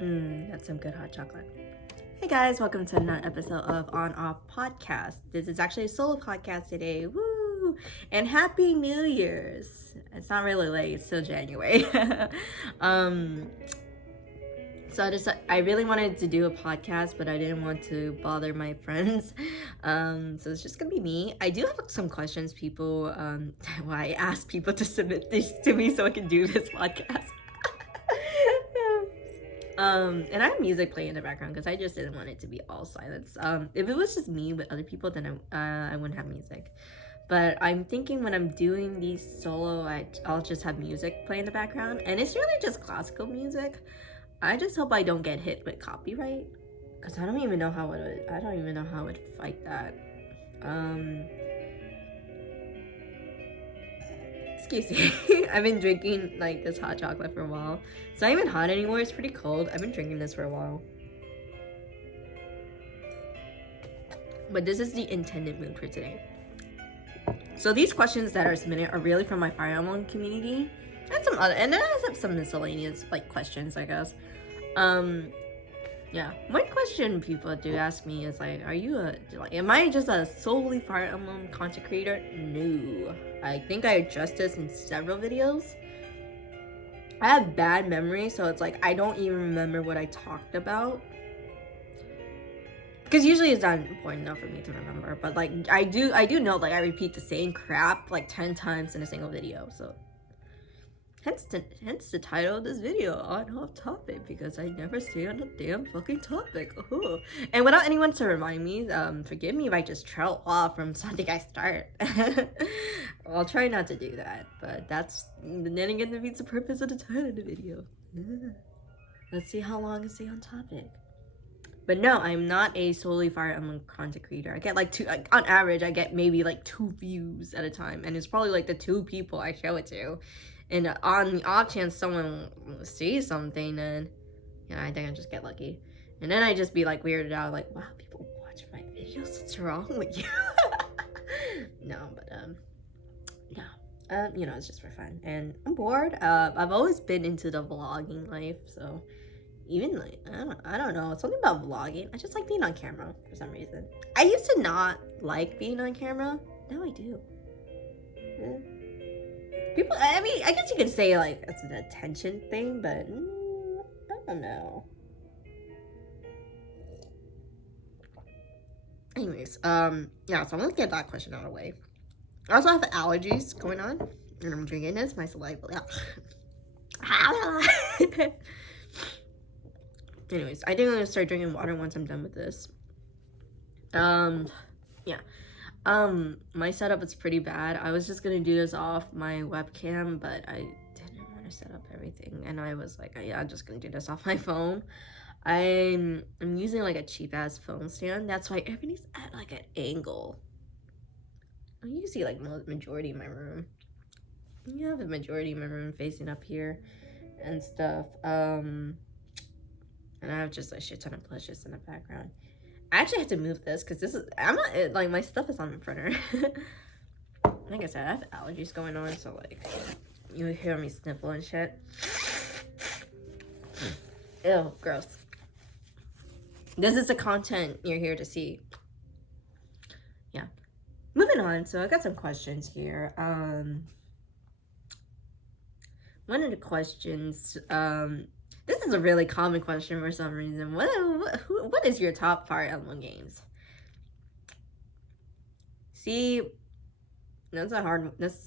That's some good hot chocolate. Hey guys, welcome to another episode of On Off Podcast. This is actually a solo podcast today. Woo! And Happy New Year's. It's not really late, it's still January. um I really wanted to do a podcast, but I didn't want to bother my friends. So it's just gonna be me. I do have some questions people why I ask people to submit this to me so I can do this podcast. And I have music playing in the background because I just didn't want it to be all silence. If it was just me with other people, then I wouldn't have music. But I'm thinking when I'm doing these solo, I'll just have music play in the background, and it's really just classical music. I just hope I don't get hit with copyright, because I don't even know how I would fight that. Excuse me. I've been drinking like this hot chocolate for a while. It's not even hot anymore, it's pretty cold. I've been drinking this for a while. But this is the intended mood for today. So these questions that are submitted are really from my Fire Emblem community. And some other, and then I have some miscellaneous like questions, I guess. Yeah. One question people do ask me is like, am I just a solely Fire Emblem content creator? No. I think I addressed this in several videos. I have bad memory, so it's like I don't even remember what I talked about. Because usually it's not important enough for me to remember. But like I do know like I repeat the same crap like 10 times in a single video. So hence the title of this video, On Off Topic, because I never stay on a damn fucking topic. Ooh. And without anyone to remind me, forgive me if I just trail off from something I start. I'll try not to do that, but then again defeats the purpose of the title of the video. Let's see how long I stay on topic. But no, I'm not a solely Fire Emblem content creator. I get like on average, I get maybe like 2 views at a time, and it's probably like the 2 people I show it to. And on the off chance someone sees something, then I think I just get lucky. And then I just be like weirded out, like, wow, people watch my videos. What's wrong with you? No, but it's just for fun. And I'm bored. I've always been into the vlogging life, so even like I don't know, something about vlogging. I just like being on camera for some reason. I used to not like being on camera. Now I do. Yeah. People, I mean, I guess you could say like it's an attention thing, but I don't know. Anyways, yeah, so I'm gonna get that question out of the way. I also have allergies going on, and I'm drinking this, my saliva. Anyways, I think I'm gonna start drinking water once I'm done with this. Yeah. My setup is pretty bad. I was just gonna do this off my webcam, but I didn't want to set up everything, and I was like, yeah, I'm just gonna do this off my phone. I'm using like a cheap ass phone stand. That's why everything's at like an angle. You can see like majority of my room. You have the majority of my room facing up here and stuff. And I have just a shit ton of plushes in the background. I actually have to move this because I'm not, like, my stuff is on the printer. Like I said, I have allergies going on, so like, you hear me sniffle and shit. Ew, gross. This is the content you're here to see. Yeah. Moving on, so I got some questions here. One of the questions, this is a really common question for some reason. What is your top Fire Emblem games? See, that's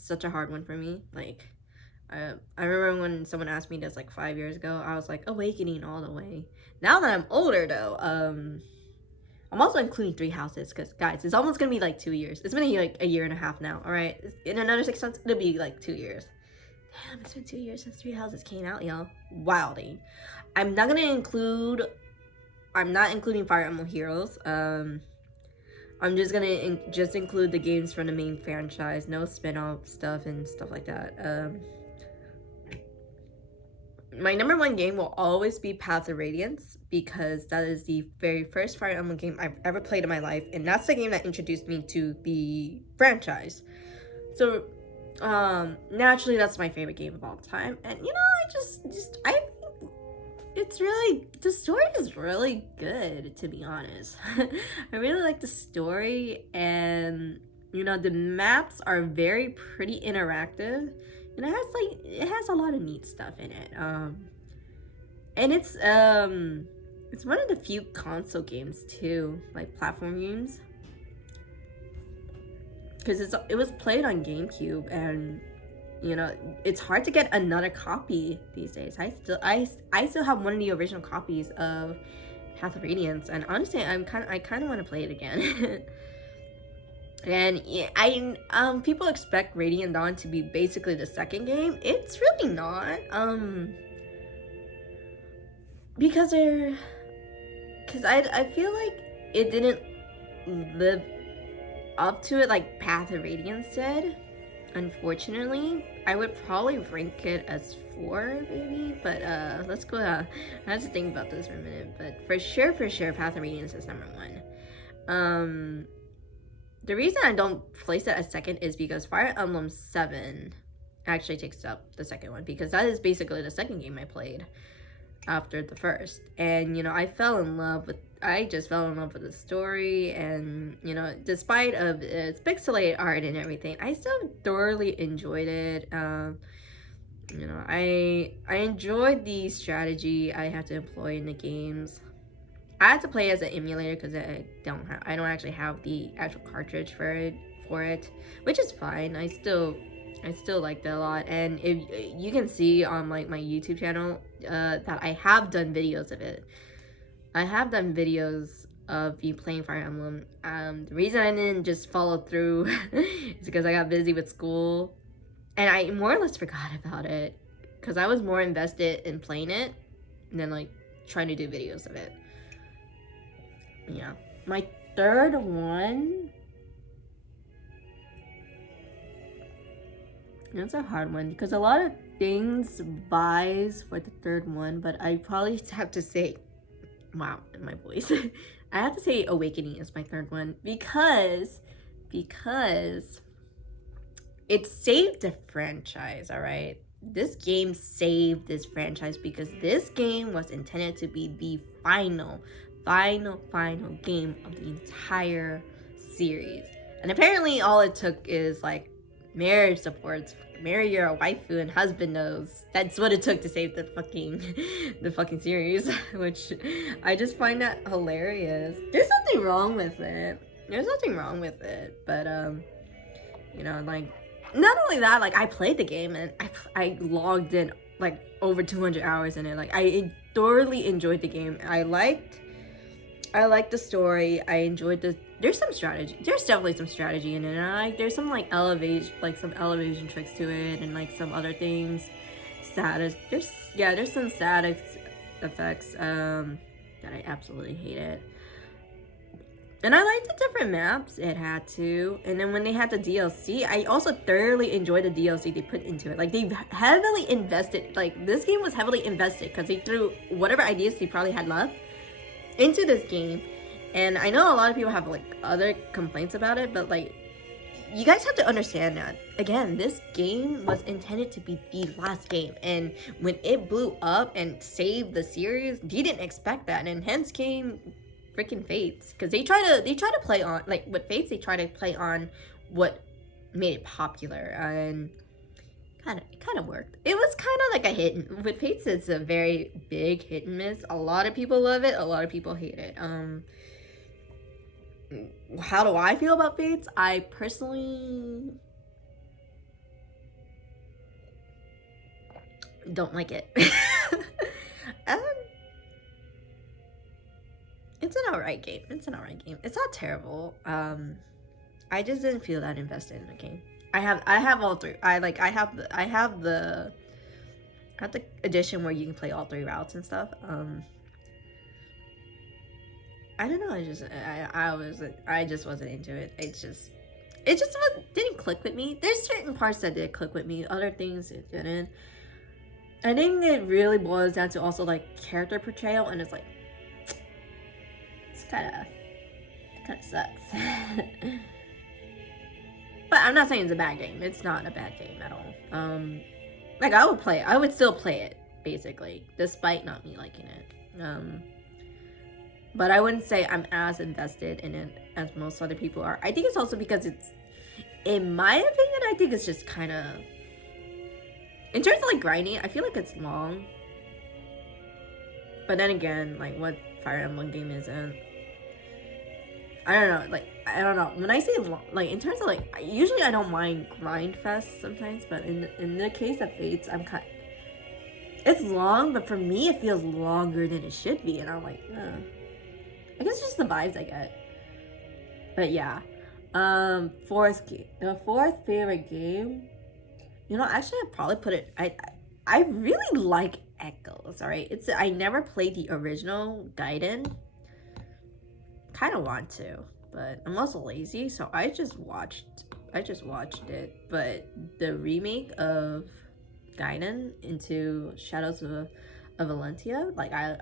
such a hard one for me. Like, I remember when someone asked me this like 5 years ago, I was like, Awakening all the way. Now that I'm older though, I'm also including Three Houses because guys, it's almost gonna be like 2 years. It's been like a year and a half now. All right, in another 6 months, it'll be like 2 years. Damn, it's been 2 years since Three Houses came out, y'all. Wilding. I'm not including Fire Emblem Heroes. I'm just gonna include the games from the main franchise. No spin-off stuff and stuff like that. My number 1 game will always be Path of Radiance because that is the very first Fire Emblem game I've ever played in my life, and that's the game that introduced me to the franchise. So naturally that's my favorite game of all time, and I think it's really, the story is really good, to be honest. I really like the story, and you know, the maps are very pretty interactive, and it has a lot of neat stuff in it. And it's one of the few console games too, like platform games, because it was played on GameCube, and you know, it's hard to get another copy these days. I still have one of the original copies of Path of Radiance, and honestly, I kind of want to play it again. And yeah, people expect Radiant Dawn to be basically the second game. It's really not. Because I feel like it didn't live up to it like Path of Radiance did. Unfortunately, I would probably rank it as 4 maybe, but let's go. I have to think about this for a minute, but for sure, Path of Radiance is number 1. The reason I don't place it as second is because Fire Emblem 7 actually takes up the second one, because that is basically the second game I played after the first. And you know, I just fell in love with the story, and you know, despite of its pixelated art and everything, I still thoroughly enjoyed it. You know, I enjoyed the strategy I had to employ in the games. I had to play as an emulator because I don't actually have the actual cartridge for it, which is fine. I still liked it a lot, and if you can see on like my YouTube channel that I have done videos of it. I have done videos of me playing Fire Emblem. The reason I didn't just follow through is because I got busy with school, and I more or less forgot about it because I was more invested in playing it than like trying to do videos of it. Yeah, my third one. That's a hard one because a lot of things vies for the third one, but I probably have to say, wow, my voice. I have to say Awakening is my third one because it saved the franchise, all right? This game saved this franchise because this game was intended to be the final game of the entire series. And apparently all it took is like marriage supports, marry your waifu and husband knows. That's what it took to save the fucking series, which I just find that hilarious. There's nothing wrong with it, but you know, like, not only that, like, I played the game and I logged in like over 200 hours in it. Like, I thoroughly enjoyed the game. I liked the story. I enjoyed there's some strategy. There's definitely some strategy in it. And there's some like some elevation tricks to it, and like some other things. There's some static effects that I absolutely hated. And I liked the different maps it had too. And then when they had the DLC, I also thoroughly enjoyed the DLC they put into it. Like, they heavily invested. Like, this game was heavily invested because they threw whatever ideas they probably had left into this game. And I know a lot of people have like other complaints about it, but like, you guys have to understand that, again, this game was intended to be the last game, and when it blew up and saved the series, they didn't expect that, and hence came freaking Fates, because they try to play on, like, with Fates, they try to play on what made it popular, and kind of worked. It was kind of like a hit. With Fates, it's a very big hit and miss. A lot of people love it, a lot of people hate it. How do I feel about Fates? I personally don't like it. It's an alright game. It's not terrible. I just didn't feel that invested in the game. I have all three. I have the edition where you can play all 3 routes and stuff. I don't know. I just wasn't into it. It just didn't click with me. There's certain parts that did click with me. Other things it didn't. I think it really boils down to also like character portrayal, and it's like, it kind of sucks. But I'm not saying it's a bad game. It's not a bad game at all. Like, I would still play it basically, despite not me liking it. But I wouldn't say I'm as invested in it as most other people are. I think it's also because it's, in my opinion, I think it's just kind of, in terms of like grinding, I feel like it's long. But then again, like what Fire Emblem game isn't? I don't know, like, I don't know. When I say long, like, in terms of like, usually I don't mind grind fest sometimes, but in the case of Fates, it's long, but for me it feels longer than it should be, and I'm like, I guess it's just the vibes I get. But yeah, the fourth favorite game. Actually, I'd probably put it. I really like Echoes. All right, I never played the original Gaiden. Kind of want to, but I'm also lazy, so I just watched it. But the remake of Gaiden into Shadows of Valentia, like I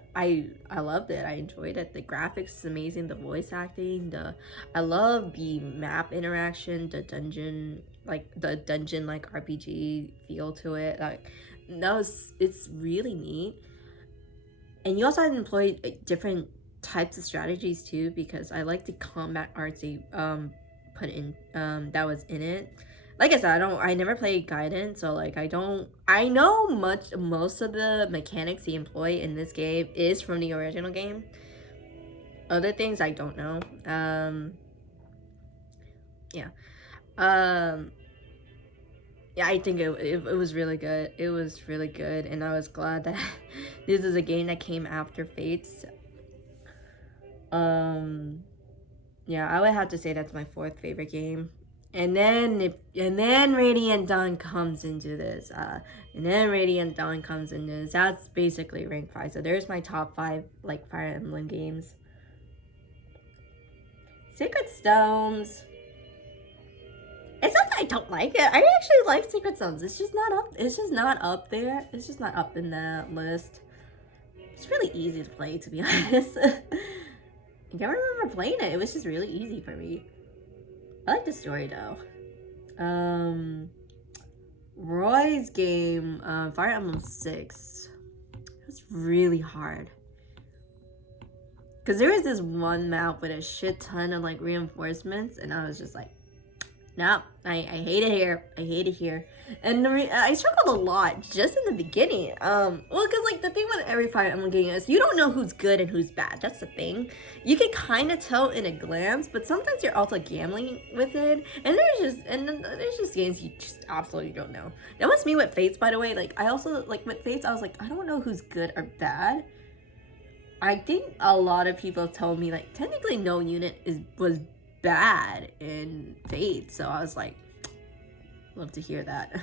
loved it. I enjoyed it. The graphics is amazing, the voice acting, I love the map interaction, the dungeon like RPG feel to it. Like it's really neat. And you also had employed different types of strategies too, because I like the combat arts they put in that was in it. Like I said, I never played Gaiden, so like I know most of the mechanics they employ in this game is from the original game. Other things I don't know. Yeah. Yeah, I think it was really good. It was really good, and I was glad that this is a game that came after Fates. Yeah, I would have to say that's my fourth favorite game. And then Radiant Dawn comes into this. That's basically rank 5. So there's my top 5 like Fire Emblem games. Sacred Stones. It's not that I don't like it. I actually like Sacred Stones. It's just not up there. It's just not up in that list. It's really easy to play, to be honest. I can't remember playing it. It was just really easy for me. I like the story though. Roy's game, Fire Emblem 6. It was really hard. Because there was this one map with a shit ton of like reinforcements, and I was just like, no, I hate it here. I hate it here. And I struggled a lot just in the beginning. Well, because like the thing with every Fire Emblem game is you don't know who's good and who's bad. That's the thing. You can kind of tell in a glance, but sometimes you're also gambling with it. And there's just games you just absolutely don't know. That was me with Fates, by the way. Like I also like with Fates, I was like, I don't know who's good or bad. I think a lot of people told me like technically no unit was bad in Fate, so I was like, love to hear that.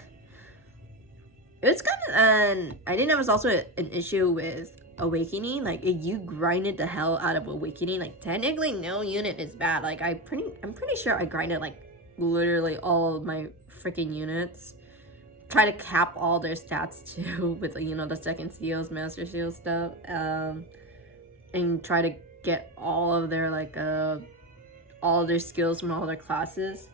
It was kind of, and I think that was also an issue with Awakening. Like if you grinded the hell out of Awakening, like technically no unit is bad. Like I'm pretty sure I grinded like literally all of my freaking units. Try to cap all their stats too with the second seals, master seal stuff, and try to get all of their all their skills from all their classes.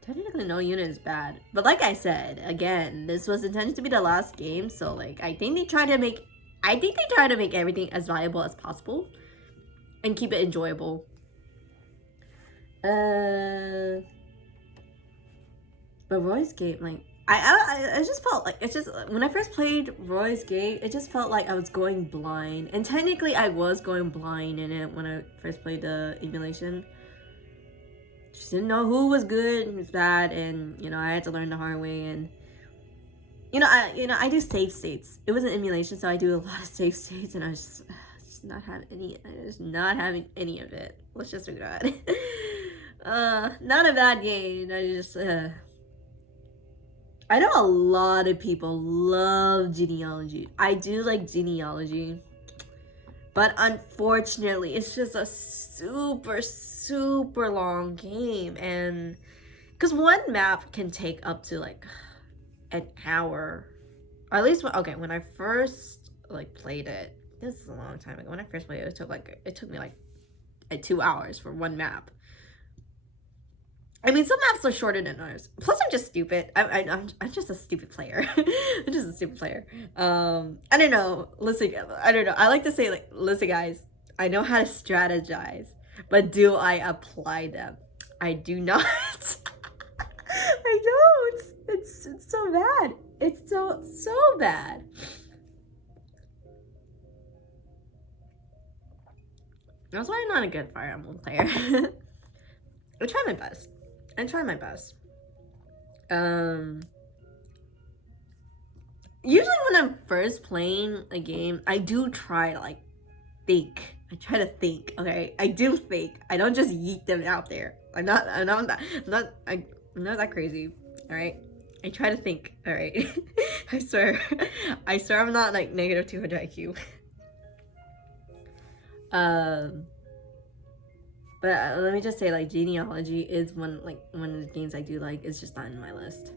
Technically no unit is bad, but like I said, again, this was intended to be the last game, so like I think they try to make everything as valuable as possible and keep it enjoyable. But Roy's game, like I just felt like it's just when I first played Roy's game, it just felt like I was going blind, and technically I was going blind in it when I first played the emulation. Just didn't know who was good and who's bad, and I had to learn the hard way. And I do save states. It was an emulation, so I do a lot of save states, and I was just not having any of it. Let's just do that. None of that game. I know a lot of people love Genealogy. I do like Genealogy. But unfortunately, it's just a super, super long game. And because one map can take up to like an hour. Or at least, when I first played it, this is a long time ago. When I first played it, it took me 2 hours for one map. I mean, some maps are shorter than others. Plus, I'm just stupid. I'm just a stupid player. I'm just a stupid player. I don't know. Listen, I don't know. I like to say, like, listen, guys. I know how to strategize, but do I apply them? I do not. I don't. It's so bad. It's so bad. That's why I'm not a good Fire Emblem player. I try my best. I try my best. Usually when I'm first playing a game, I do try to like think. I try to think. Okay, I do think. I don't just yeet them out there. I'm not that crazy. All right. I try to think. All right. I swear. I swear I'm not like negative 200 IQ. But let me just say, like, Genealogy is one of the games I do like. It's just not in my list.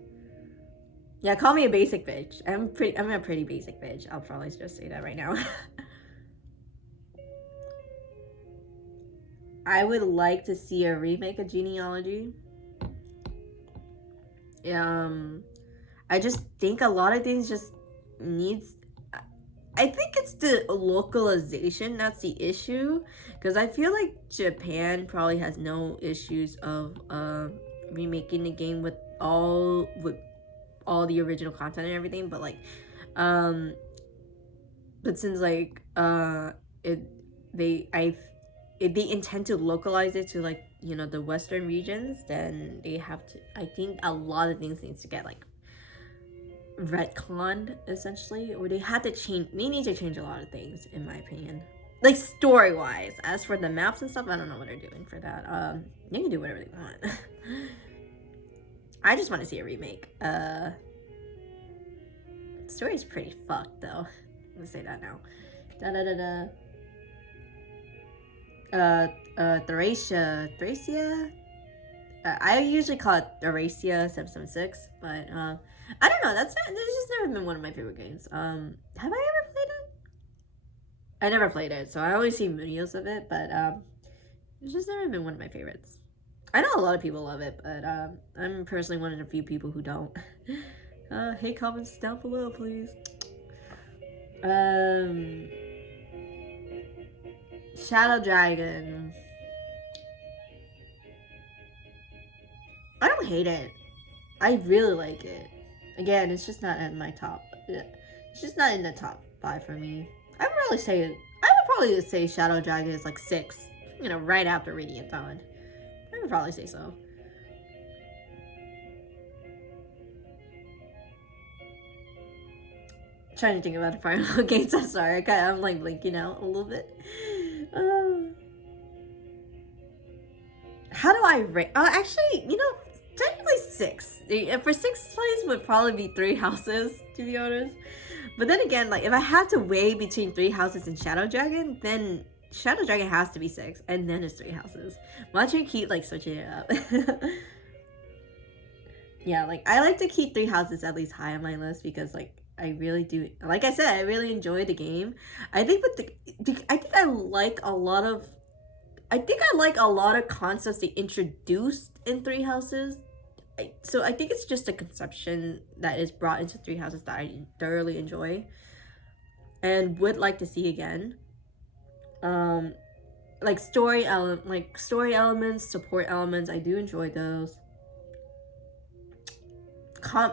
Yeah, call me a basic bitch. I'm a pretty basic bitch. I'll probably just say that right now. I would like to see a remake of Genealogy. I just think a lot of things just needs. I think it's the localization that's the issue, because I feel like Japan probably has no issues of remaking the game with all the original content and everything, but like but since like they intend to localize it to like, you know, the western regions, then they have to, I think a lot of things needs to get like retconned essentially, or they need to change a lot of things in my opinion, like story wise. As for the maps and stuff, I don't know what they're doing for that. They can do whatever they want. I just want to see a remake. Story's pretty fucked though. I'm gonna say that now. Thracia. I usually call it Thracia 776, but I don't know. There's just never been one of my favorite games. Have I ever played it? I never played it, so I always see videos of it, but it's just never been one of my favorites. I know a lot of people love it, but I'm personally one of the few people who don't. Hate comments down below, please. Shadow Dragon. I don't hate it. I really like it. Again, it's just not in my top. It's just not in the top 5 for me. I would probably say Shadow Dragon is like 6. You know, right after Radiant Dawn. I would probably say so. I'm trying to think about the Fire Emblem games. I'm sorry. I'm like blinking out a little bit. How do I rate? Actually, you know, technically 6. For 6th place would probably be 3 Houses, to be honest. But then again, like if I had to weigh between 3 Houses and Shadow Dragon, then Shadow Dragon has to be 6, and then it's 3 Houses. Why don't you keep like switching it up? Yeah, like I like to keep 3 Houses at least high on my list, because like I really do. Like I said, I really enjoy the game. I think I like a lot of. I think I like a lot of concepts they introduced in 3 Houses. So I think it's just a conception that is brought into 3 Houses that I thoroughly enjoy and would like to see again. Like story elements, support elements, I do enjoy those.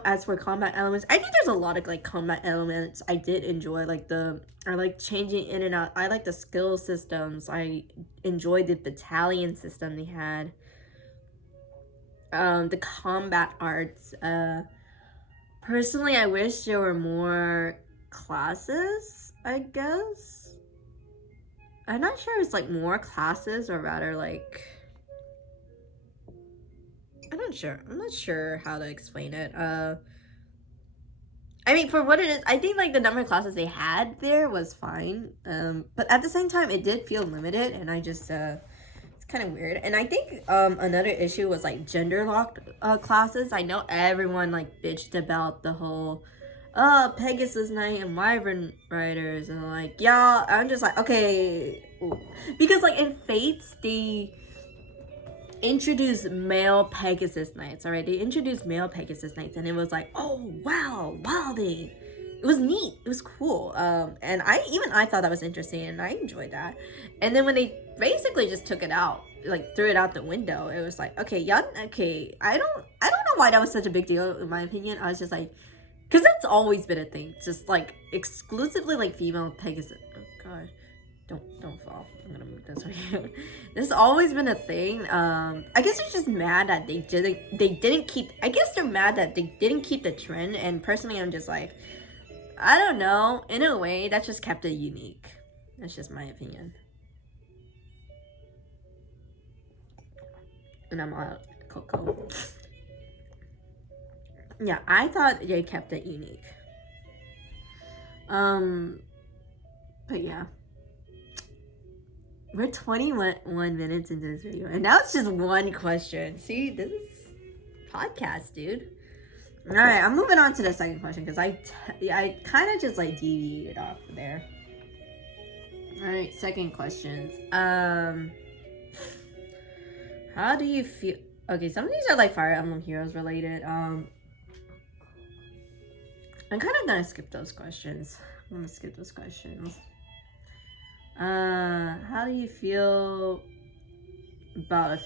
As for combat elements, I think there's a lot of like combat elements I did enjoy, like I like changing in and out. I like the skill systems. I enjoyed the battalion system they had. The combat arts. Personally, I wish there were more classes, I guess. I'm not sure it's like more classes or rather like, I'm not sure how to explain it. I mean, for what it is, I think like the number of classes they had there was fine. But at the same time, it did feel limited, and I just it's kind of weird. And I think another issue was like gender locked classes. I know everyone like bitched about the whole Pegasus Knight and Wyvern Riders, and like, yeah, I'm just like, okay, because like in Fates introduced male Pegasus Knights, alright? They introduced male Pegasus Knights, and it was like, oh wow, wilding. It was neat. It was cool. And I thought that was interesting, and I enjoyed that. And then when they basically just took it out, like threw it out the window, it was like, okay, yeah, okay. I don't know why that was such a big deal in my opinion. I was just like, because that's always been a thing, just like exclusively like female Pegasus. Oh god, don't fall. I'm gonna move this way. This has always been a thing. I guess they're just mad that they didn't keep. I guess they're mad that they didn't keep the trend. And personally, I'm just like, I don't know. In a way, that just kept it unique. That's just my opinion. And I'm out Coco. Yeah, I thought they kept it unique. But yeah. We're 21 minutes into this video, and now it's just one question. See, this is podcast, dude. All right, I'm moving on to the second question because I kind of just like deviated off there. All right, second questions. How do you feel? Okay, some of these are like Fire Emblem Heroes related. I'm kind of gonna skip those questions. I'm gonna skip those questions. How do you feel about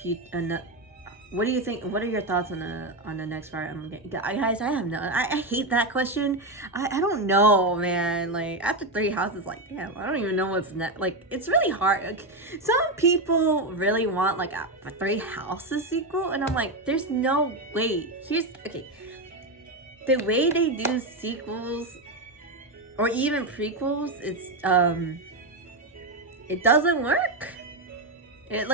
what do you think? What are your thoughts on the next Fire Emblem game? Guys, I have no. I hate that question. I don't know, man. Like after 3 houses, like damn, I don't even know what's next. Like it's really hard. Like, some people really want like a 3 houses sequel, and I'm like, there's no way. Okay. The way they do sequels or even prequels, it's it doesn't work. It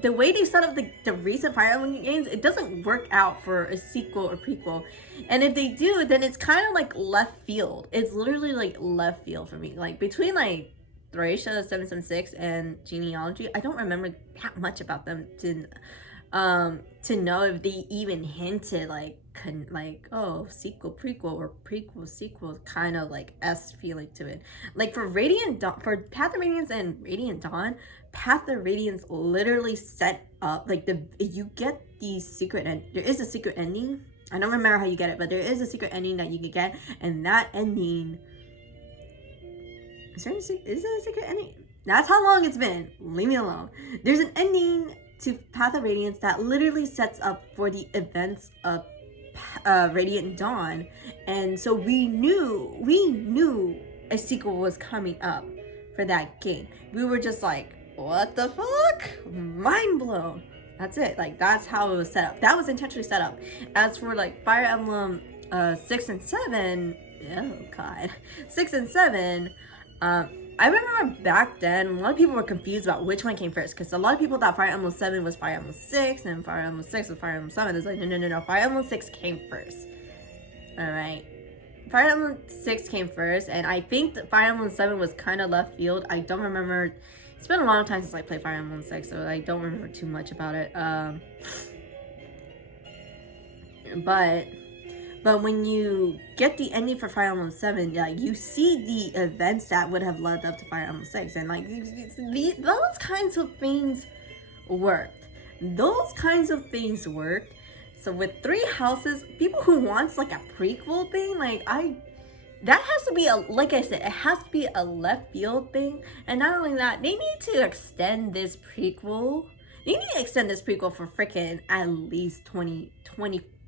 the way they set up the recent Fire Emblem games, it doesn't work out for a sequel or prequel. And if they do, then it's kind of like left field. It's literally like left field for me. Like between like Thracia 776 and Genealogy, I don't remember that much about them to know if they even hinted like sequel prequel or prequel sequel kind of like feeling to it. Like for Radiant Dawn, for Path of Radiance and Radiant Dawn, Path of Radiance literally set up like you get the secret, and there is a secret ending. I don't remember how you get it, but there is a secret ending that you can get, and that ending is there a secret ending? That's how long it's been. Leave me alone. There's an ending to Path of Radiance that literally sets up for the events of Radiant Dawn, and so we knew a sequel was coming up for that game. We were just like, what the fuck? Mind blown. That's it. Like that's how it was set up. That was intentionally set up. As for like Fire Emblem 6 and 7, oh god, 6 and 7, I remember back then, a lot of people were confused about which one came first, because a lot of people thought Fire Emblem 7 was Fire Emblem 6, and Fire Emblem 6 was Fire Emblem 7. It's like, no, Fire Emblem 6 came first. Alright. Fire Emblem 6 came first, and I think that Fire Emblem 7 was kind of left field. I don't remember. It's been a long time since I played Fire Emblem 6, so I don't remember too much about it. But when you get the ending for Fire Emblem 7, like you see the events that would have led up to Fire Emblem 6, and like those kinds of things worked. So with 3 houses, people who wants like a prequel thing, that has to be like I said, it has to be a left field thing. And not only that, they need to extend this prequel. For freaking at least 20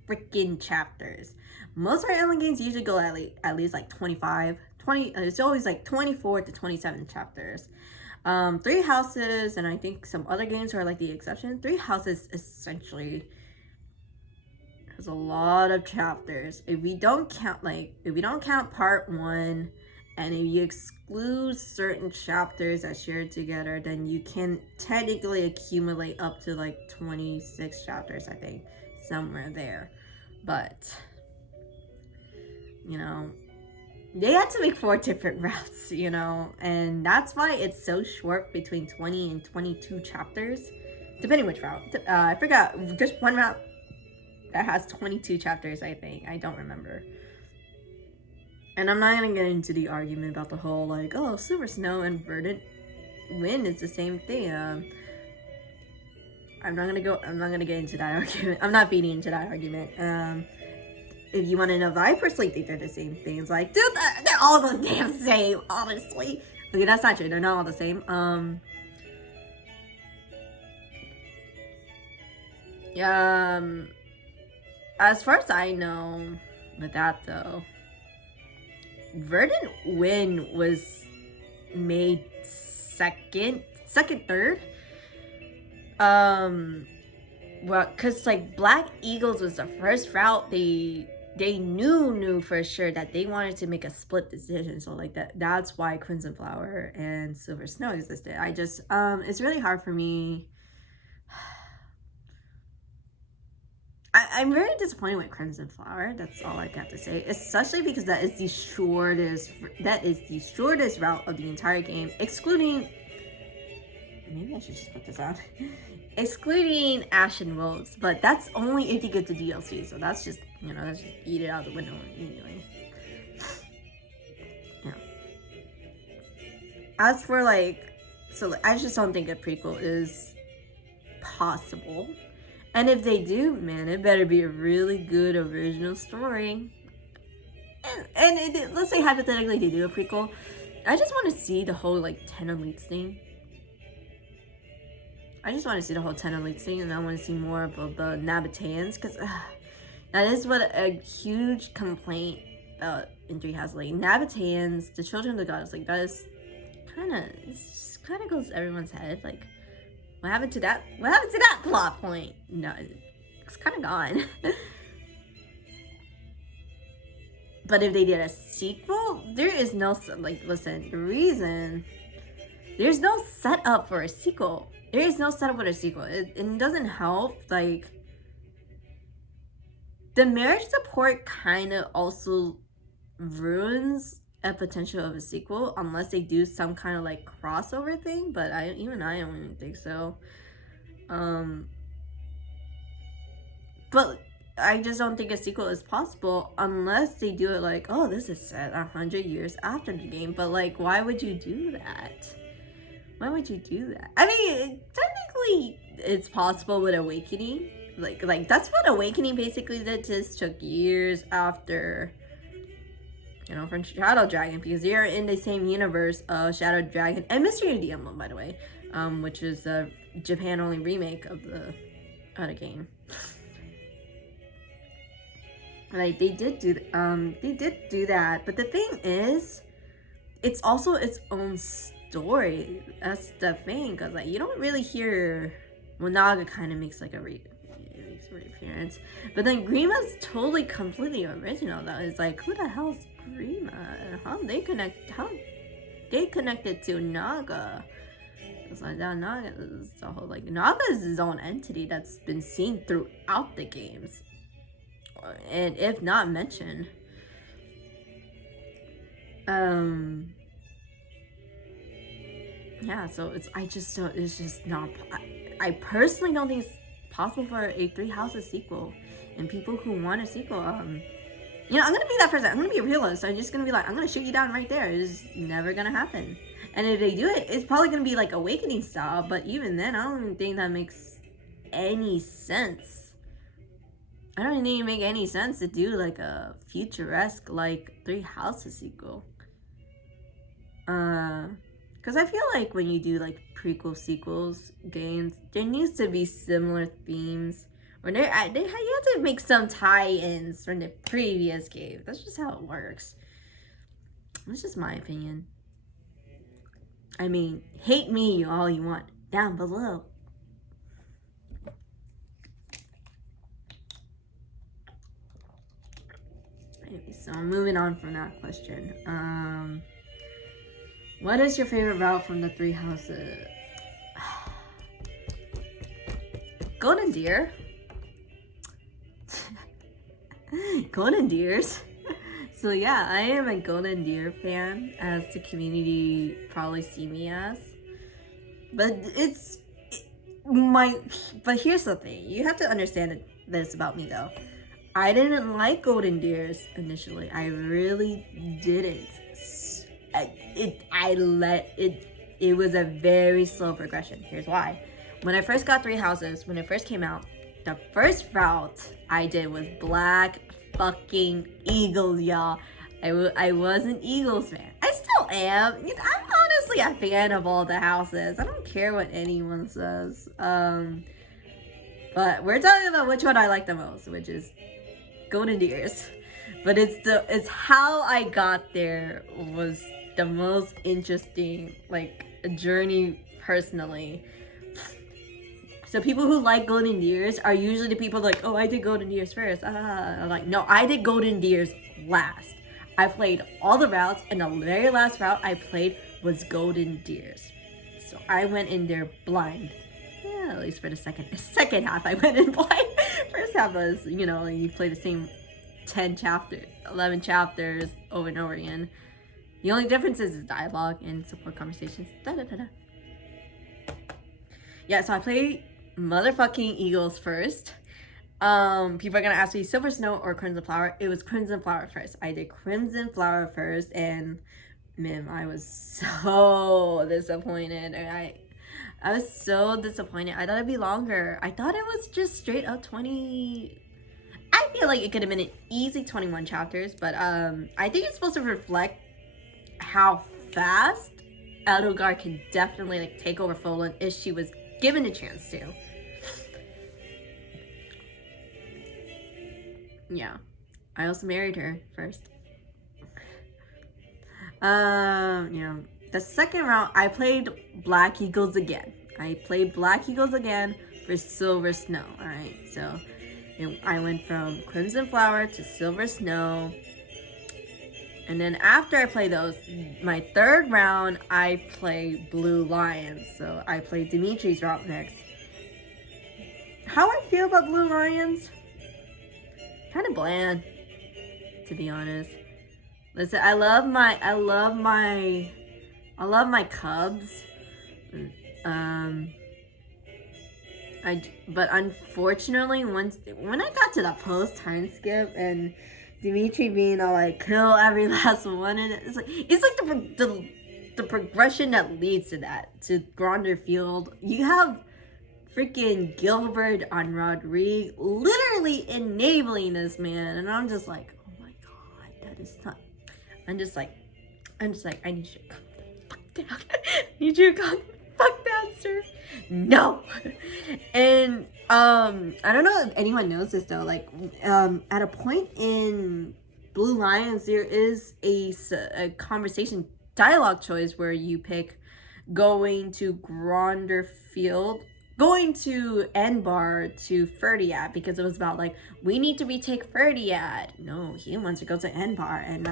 freaking chapters. Most Fire Emblem games usually go at least like 25, 20. It's always like 24 to 27 chapters. 3 houses, and I think some other games are like the exception. 3 houses essentially has a lot of chapters. If we don't count part 1, and if you exclude certain chapters that share together, then you can technically accumulate up to like 26 chapters, I think, somewhere there. But they had to make 4 different routes, and that's why it's so short, between 20 and 22 chapters, depending which route. I forgot, just one route that has 22 chapters, I think. I don't remember. And I'm not gonna get into the argument about the whole like, oh, Silver Snow and Verdant Wind is the same thing. I'm not gonna get into that argument. I'm not feeding into that argument. If you want to know if I personally think they're the same things, like, dude, they're all the damn same, honestly. Okay, that's not true. They're not all the same. As far as I know, with that though, Verdant Win was made third. Well, cause like Black Eagles was the first route they knew for sure that they wanted to make a split decision. So like that's why Crimson Flower and Silver Snow existed. I just it's really hard for me. I'm very disappointed with Crimson Flower. That's all I have to say. Especially because that is the shortest route of the entire game, excluding. Maybe I should just put this on. Excluding Ashen Wolves, but that's only if you get the DLC. So that's just that's just eat it out the window anyway. Yeah. As for I just don't think a prequel is possible. And if they do, man, it better be a really good original story. And let's say hypothetically they do a prequel. I just want to see the whole 10 Elites thing. I just want to see the whole 10 Elites thing, and I want to see more of the Nabateans, because that is what a huge complaint in Three Houses. Nabateans, the children of the gods, that is kind of goes to everyone's head. What happened to that? What happened to that plot point? No, it's kind of gone. But if they did a sequel, there is no listen. The reason there's no setup for a sequel. There is no setup for a sequel. It doesn't help. The marriage support kind of also ruins a potential of a sequel unless they do some kind of crossover thing, but I don't even think so. But I just don't think a sequel is possible unless they do it oh, this is set 100 years after the game. But why would you do that? Why would you do that? I mean, technically it's possible with Awakening. That's what Awakening basically did. Just took years after from Shadow Dragon, because they're in the same universe of Shadow Dragon and Mystery of the Emblem, by the way, which is a Japan-only remake of the game. They did do that, but the thing is, it's also its own story. That's the thing, because you don't really hear. Well, Naga kind of makes a reappearance, but then Grima's totally completely original. Though it's who the hell's Grima? How they connected to Naga? It's that Naga is the whole Naga is his own entity that's been seen throughout the games, and if not mentioned. Yeah, so it's just not. I personally don't think it's possible for a Three Houses sequel, and people who want a sequel, I'm gonna be that person. I'm gonna be a realist. I'm just gonna be I'm gonna shoot you down right there. It's never gonna happen. And if they do it, it's probably gonna be Awakening style. But even then, I don't even think that makes any sense. I don't think it make any sense to do a futuresque Three Houses sequel. Because I feel when you do prequel sequels games, there needs to be similar themes, or you have to make some tie-ins from the previous game. That's just how it works. That's just my opinion. I mean, hate me all you want down below. Anyway, so I'm moving on from that question. What is your favorite route from the Three Houses? Golden Deer. Golden Deers. So yeah, I am a Golden Deer fan, as the community probably see me as. But but here's the thing. You have to understand this about me though. I didn't like Golden Deers initially. I really didn't. It was a very slow progression. Here's why. when I first got Three Houses, when it first came out, the first route I did was Black fucking Eagles, y'all. I was an Eagles fan. I still am. You know, I'm honestly a fan of all the houses. I don't care what anyone says. But we're talking about which one I like the most, which is Golden Deers. But it's how I got there was the most interesting, like, journey personally. So people who like Golden Deers are usually the people like, oh, I did Golden Deers first. I'm like, no, I did Golden Deers last. I played all the routes, and the very last route I played was Golden Deers. So I went in there blind. Yeah, at least for the second half I went in blind. First half was, you know, you play the same 11 chapters over and over again. The only difference is dialogue and support conversations. Yeah, so I played motherfucking Eagles first. People are gonna ask me Silver Snow or Crimson Flower. It was Crimson Flower first. I did Crimson Flower first, and man, I was so disappointed. I was so disappointed. I thought it'd be longer. I thought it was just straight up 20. I feel like it could have been an easy 21 chapters, but I think it's supposed to reflect how fast Edelgard can definitely like take over Poland if she was given a chance to. Yeah, I also married her first. Yeah, the second round I played Black Eagles again. I played Black Eagles again for Silver Snow. All right, so I went from Crimson Flower to Silver Snow, and then after I played those, my third round I played Blue Lions. So I played Dimitri's route next. How I feel about Blue Lions? Kind of bland, to be honest. Listen, I love my cubs. But unfortunately, when I got to the post time skip and Dimitri being all like kill every last one, and it's like the progression that leads to that, to Gronder Field. You have freaking Gilbert on Rodrigue literally enabling this man, and I'm just like, oh my god, that is not. I'm just like, I need you to calm the fuck down. I need you to calm the fuck down, sir. No. And I don't know if anyone knows this though. Like, at a point in Blue Lions, there is a conversation dialogue choice where you pick going to Gronder Field, going to Enbar to Ferdiad, because it was about like, we need to retake Ferdiad. No, he wants to go to Enbar, and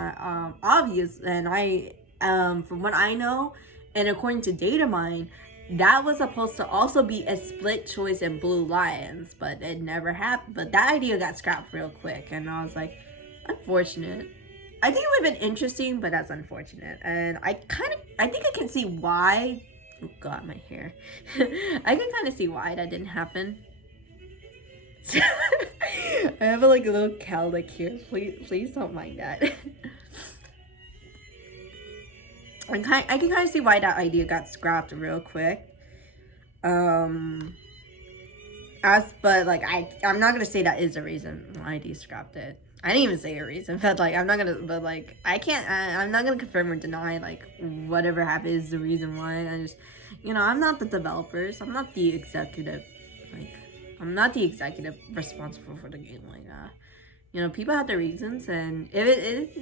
obvious. And from what I know, and according to Datamine, that was supposed to also be a split choice in Blue Lions, but it never happened. But that idea got scrapped real quick, and I was like, unfortunate. I think it would have been interesting, but that's unfortunate. And I think I can see why. Oh god, my hair. I can kind of see why that didn't happen. I have a little cowlick here. Please don't mind that. I can kind of see why that idea got scrapped real quick. I'm not gonna say that is the reason why they scrapped it. I didn't even say a reason, but I'm not gonna confirm or deny whatever happened is the reason why. I just, I'm not the developers. I'm not the executive. I'm not the executive responsible for the game like that. People have their reasons, and if it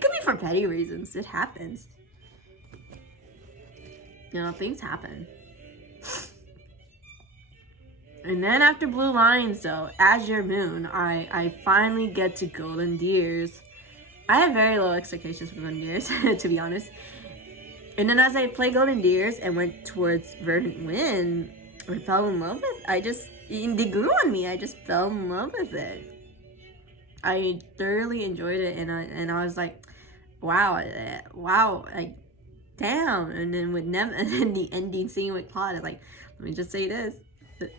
could be for petty reasons. It happens. Things happen. And then after Blue Lions, though, Azure Moon, I finally get to Golden Deers. I had very low expectations for Golden Deers, to be honest. And then as I played Golden Deers and went towards Verdant Wind, I fell in love with it. They grew on me. I just fell in love with it. I thoroughly enjoyed it, and I was like, wow, damn. And then with and then the ending scene with Claude, let me just say this.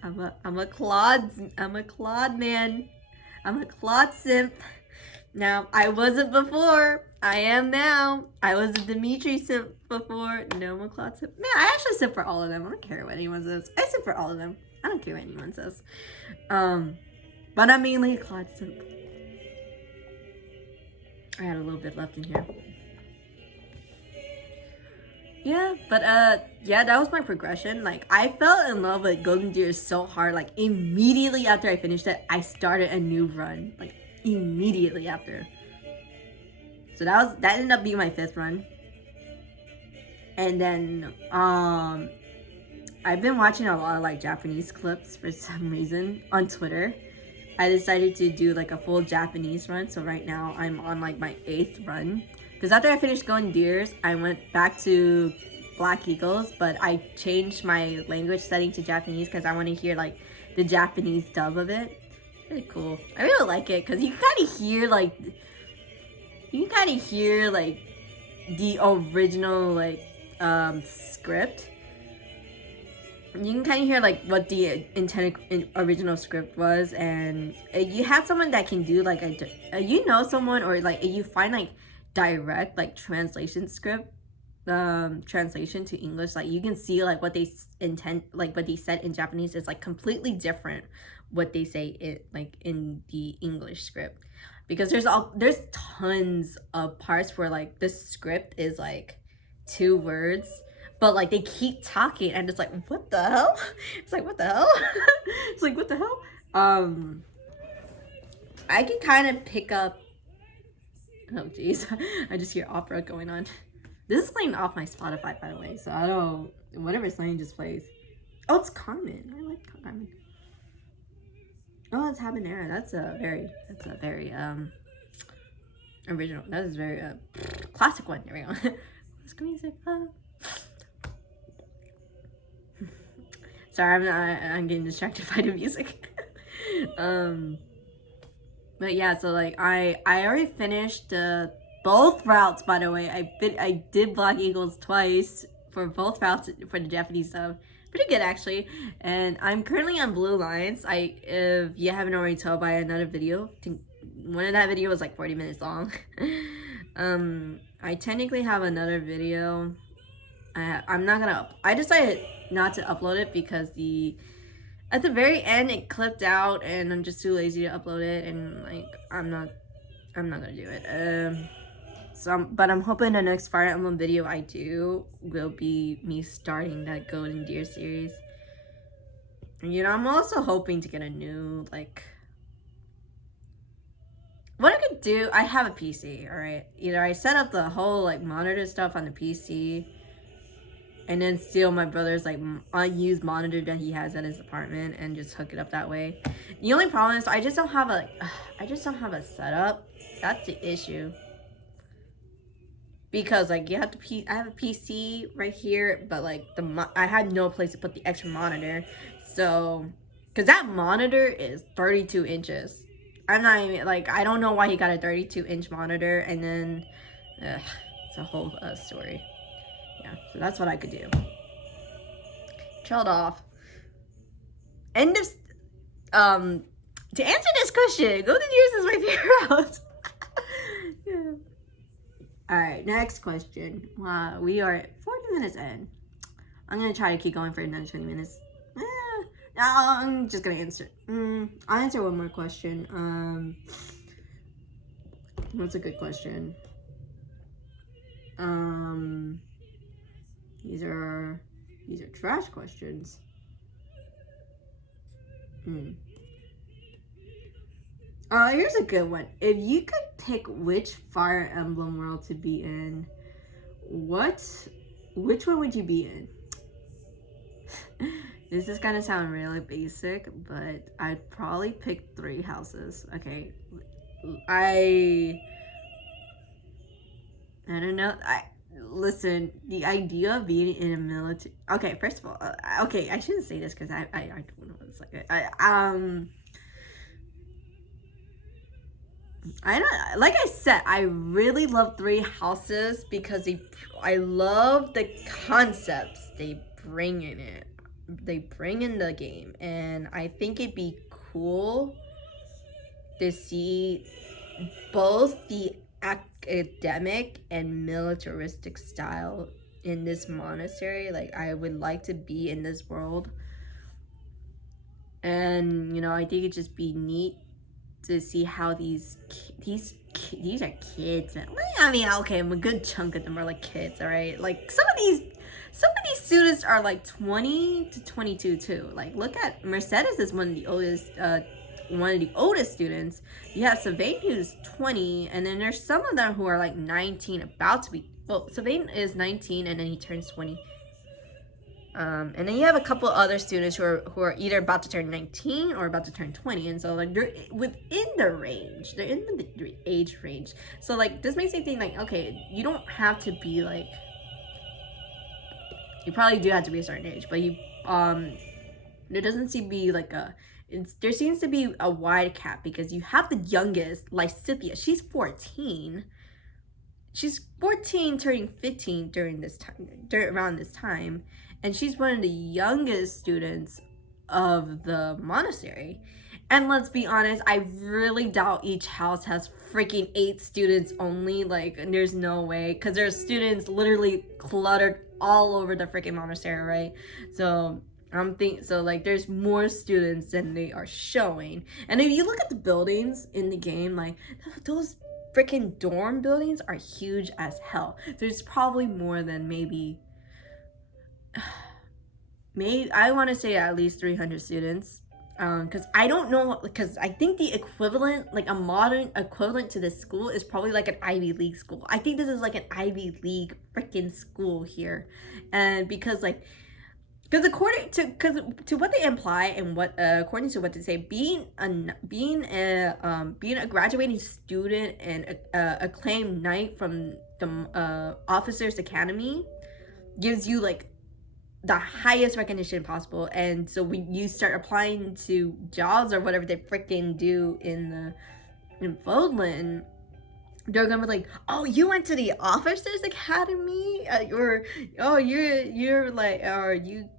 I'm a Claude man. I'm a Claude simp. Now, I wasn't before. I am now. I was a Dimitri simp before. No McLeod simp. Man, I actually simp for all of them. I don't care what anyone says. I simp for all of them. I don't care what anyone says. But I'm mainly a Claude simp. I had a little bit left in here. Yeah, but yeah, that was my progression. Like, I fell in love with Golden Deer so hard. Like, immediately after I finished it, I started a new run. Like, immediately after. So that ended up being my 5th run. And then I've been watching a lot of like Japanese clips for some reason on Twitter. I decided to do like a full Japanese run. So right now I'm on like my 8th run. Because after I finished Golden Deers, I went back to Black Eagles, but I changed my language setting to Japanese because I want to hear like the Japanese dub of it. It's really cool. I really like it because you can kind of hear like the original like script. You can kind of hear like what the intended original script was, and you have someone that can do like someone, or like you find like direct like translation script translation to English, like you can see like what they intend, like what they said in Japanese is like completely different what they say it like in the English script, because there's tons of parts where like the script is like 2 words, but like they keep talking and it's like what the hell. It's like what the hell. It's like what the hell. I can kind of pick up. Oh jeez, I just hear opera going on. This is playing off my Spotify, by the way, so I don't. Whatever song just plays. Oh, it's Carmen. I like Carmen. Oh, it's Habanera. That's a very original. That is very classic one. There we go. Classic music. Sorry, I'm getting distracted by the music. But yeah, so like I already finished both routes, by the way. I did Black Eagles twice for both routes for the Japanese sub. Pretty good actually. And I'm currently on Blue Lions. If you haven't already told by another video, one of that video was like 40 minutes long. I technically have another video. I decided not to upload it because at the very end it clipped out and I'm just too lazy to upload it, and like I'm not gonna do it. But I'm hoping the next Fire Emblem video I do will be me starting that Golden Deer series. And, you know, I'm also hoping to get a new like. What I could do, I have a PC, alright? Either I set up the whole like monitor stuff on the PC and then steal my brother's like unused monitor that he has at his apartment and just hook it up that way. The only problem is I just don't have a setup. That's the issue. Because like you have to I have a PC right here, but like I had no place to put the extra monitor. So, cuz that monitor is 32 inches. I'm not even like, I don't know why he got a 32-inch monitor, and then it's a whole story. Yeah, so that's what I could do. Trailed off. End of to answer this question, Golden Years is my favorite house. Yeah. Alright, next question. Wow, we are at 40 minutes in. I'm gonna try to keep going for another 20 minutes. No, I'm just gonna answer. I'll answer one more question. What's a good question? These are trash questions. Here's a good one. If you could pick which Fire Emblem world to be in, which one would you be in? This is gonna sound really basic, but I'd probably pick 3 houses. Okay, I don't know. Listen. The idea of being in a military. Okay, first of all, okay, I shouldn't say this because I don't know what it's like. I don't, like I said, I really love 3 houses because I love the concepts they bring in it. They bring in the game, and I think it'd be cool to see both the academic and militaristic style in this monastery. Like, I would like to be in this world. And, you know, I think it'd just be neat to see how these are kids, man. I mean, okay, a good chunk of them are like kids, all right? Like, some of these students are like 20 to 22 too. Like, look at Mercedes is one of the oldest students. You have Sylvain, who's 20, and then there's some of them who are like 19, about to be, well, Sylvain is 19 and then he turns 20. And then you have a couple other students who are either about to turn 19 or about to turn 20, and so like they're within the range, they're in the age range. So like this makes me think like, okay, you don't have to be like, you probably do have to be a certain age, but you there doesn't seem to be like there seems to be a wide cap, because you have the youngest, Lysithea. She's 14. She's 14 turning 15 around this time, and she's one of the youngest students of the monastery. And let's be honest, I really doubt each house has freaking 8 students only. Like, there's no way, because there's students literally cluttered all over the freaking monastery, right? So like there's more students than they are showing. And if you look at the buildings in the game, like those freaking dorm buildings are huge as hell. There's probably more than maybe I want to say at least 300 students, because I don't know, because I think the equivalent, like a modern equivalent to this school, is probably like an Ivy League school. I think this is like an Ivy League freaking school here. And because according to what they imply, and what according to what they say, being a graduating student and acclaimed knight from the Officers Academy gives you like the highest recognition possible. And so when you start applying to jobs or whatever they freaking do in Fodlan, they're gonna be like, oh, you went to the Officers Academy, or oh, you're like, or you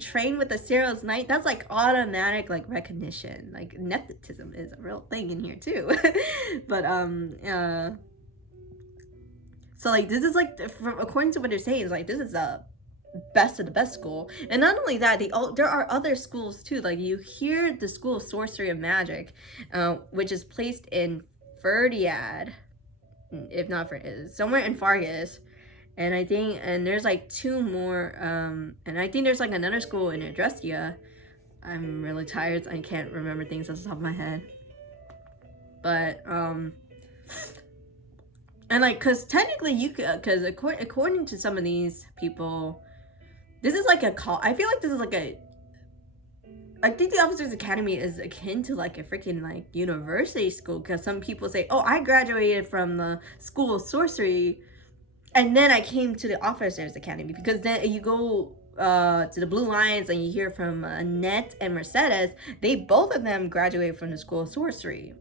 train with the Serials Knight. That's like automatic like recognition. Like, nepotism is a real thing in here too. But so like this is like, according to what they're saying, is like this is the best of the best school. And not only that, there are other schools too. Like, you hear the School of Sorcery and Magic, which is placed in Ferdiad, if not somewhere in Fargus. And I think, and there's like 2 more, and I think there's like another school in Adrestia. I'm really tired, so I can't remember things off the top of my head. But and like, because technically you could, because according to some of these people, this is like a call. I feel like this is like I think the Officers Academy is akin to like a freaking like university school, because some people say, oh, I graduated from the School of Sorcery and then I came to the Officers Academy, because then you go to the Blue Lions and you hear from Annette and Mercedes. They both of them graduated from the School of Sorcery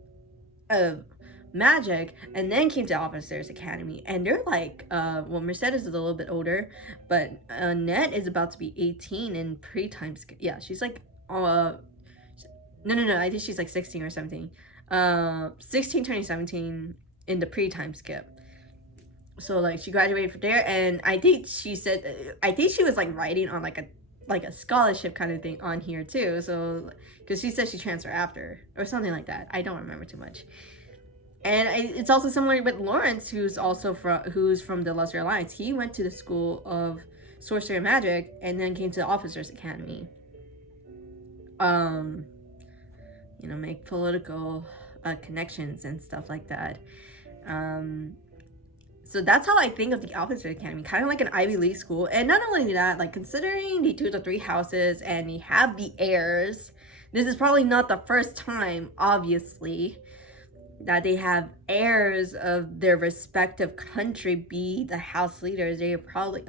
of Magic and then came to Officers Academy, and they're like well, Mercedes is a little bit older, but Annette is about to be 18 in pre-time skip. Yeah, she's like no, I think she's like 16 or 17, 16 turning 17 in the pre-time skip. So like she graduated from there, and I think she said, I think she was like writing on like a scholarship kind of thing on here too. So because she said she transferred after or something like that. I don't remember too much. And it's also similar with Lawrence, who's from the Lesser Alliance. He went to the School of Sorcery and Magic and then came to the Officers Academy. You know, make political connections and stuff like that. So that's how I think of the Officers Academy, kind of like an Ivy League school. And not only that, like considering the 2 to 3 houses and you have the heirs, this is probably not the first time, obviously, that they have heirs of their respective country be the house leaders. They are probably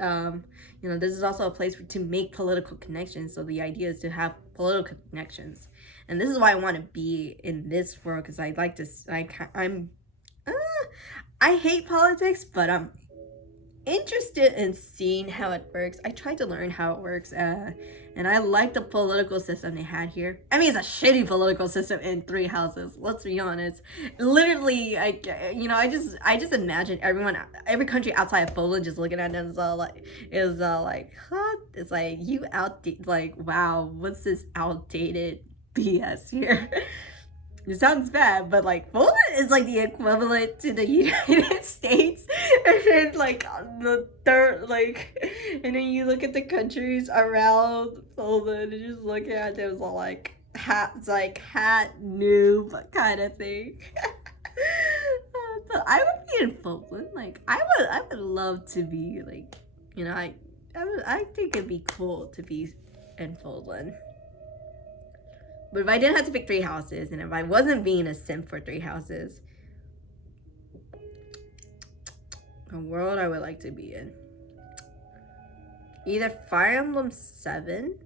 you know, this is also a place to make political connections. So the idea is to have political connections, and this is why I want to be in this world, because I like to I hate politics, but interested in seeing how it works. I tried to learn how it works, and I like the political system they had here. I mean, it's a shitty political system in Three Houses. Let's be honest. Literally, I just imagine every country outside of Poland just looking at them like, huh? It's like wow, what's this outdated BS here? It sounds bad, but like Poland is like the equivalent to the United States, and then like the third, and then you look at the countries around Poland and just look at them, it's all like hat noob kind of thing. But I would be in Poland. Like I would love to be I think it'd be cool to be in Poland. But if I didn't have to pick Three Houses, and if I wasn't being a simp for Three Houses, a world I would like to be in. Either Fire Emblem 7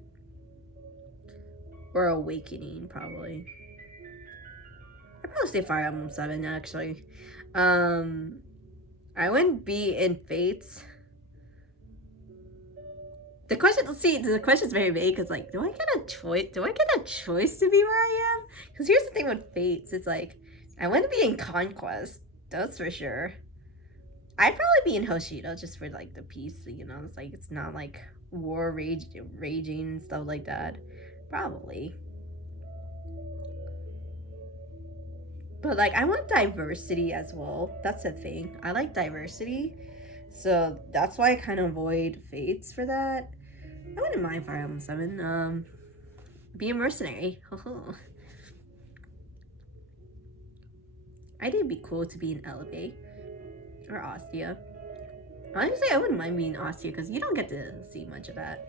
or Awakening, probably. I'd probably say Fire Emblem 7, actually. I wouldn't be in Fates. The question's very vague, because like, do I get a choice to be where I am? Because here's the thing with Fates, it's like, I want to be in Conquest, that's for sure. I'd probably be in Hoshido just for like the peace, it's like, it's not like war raging and stuff like that. Probably. But like, I want diversity as well. That's the thing. I like diversity. So that's why I kind of avoid Fates for that. I wouldn't mind Fire Emblem 7. Be a mercenary. I think it'd be cool to be in Elevate or Ostia. Honestly, I wouldn't mind being Ostia because you don't get to see much of that.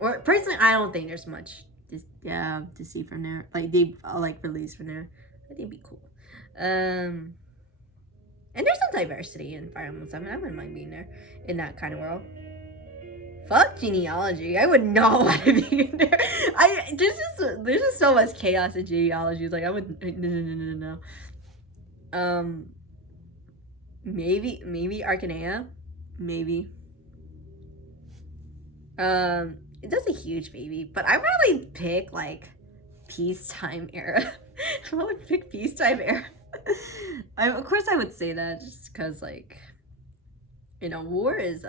Or personally, I don't think there's much to see from there. Like they release from there. I think it'd be cool. And there's some diversity in Fire Emblem 7. I wouldn't mind being there in that kind of world. Fuck genealogy. I would not want to be in there. There's just so much chaos in genealogy. It's like I would no. Maybe Arcanea. Maybe. That's a huge maybe, but I probably pick like peacetime era. I probably pick peacetime era. Of course I would say that just because like, war is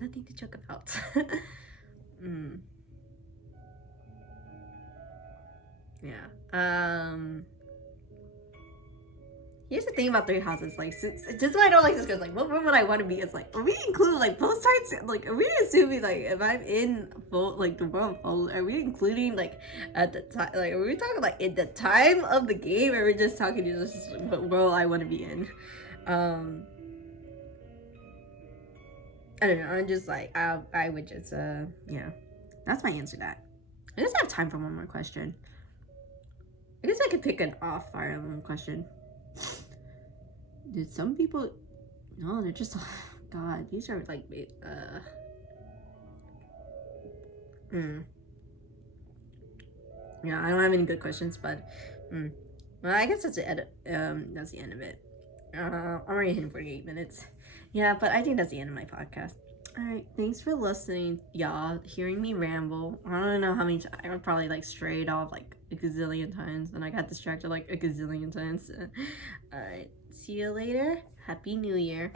nothing to joke about. Yeah. Here's the thing about Three Houses, like, just why I don't like this, because like, what would I want to be? It's like, are we including like post types? Like, are we assuming like if I'm in like the world of Poland, are we including like at the time? Like, are we talking like in the time of the game, or are we just talking just what world I want to be in? I don't know. I'm just like I would just yeah. That's my answer to that. I just have time for one more question. I guess I could pick an off Fire Emblem question. Did some people? No, they're just. God, these are like. Yeah, I don't have any good questions, but. Well, I guess that's the end. That's the end of it. I'm already hitting 48 minutes. Yeah, but I think that's the end of my podcast. Alright, thanks for listening, y'all. Hearing me ramble. I don't know how many times. I probably like strayed off like a gazillion times, and I got distracted like a gazillion times. Alright, see you later. Happy New Year.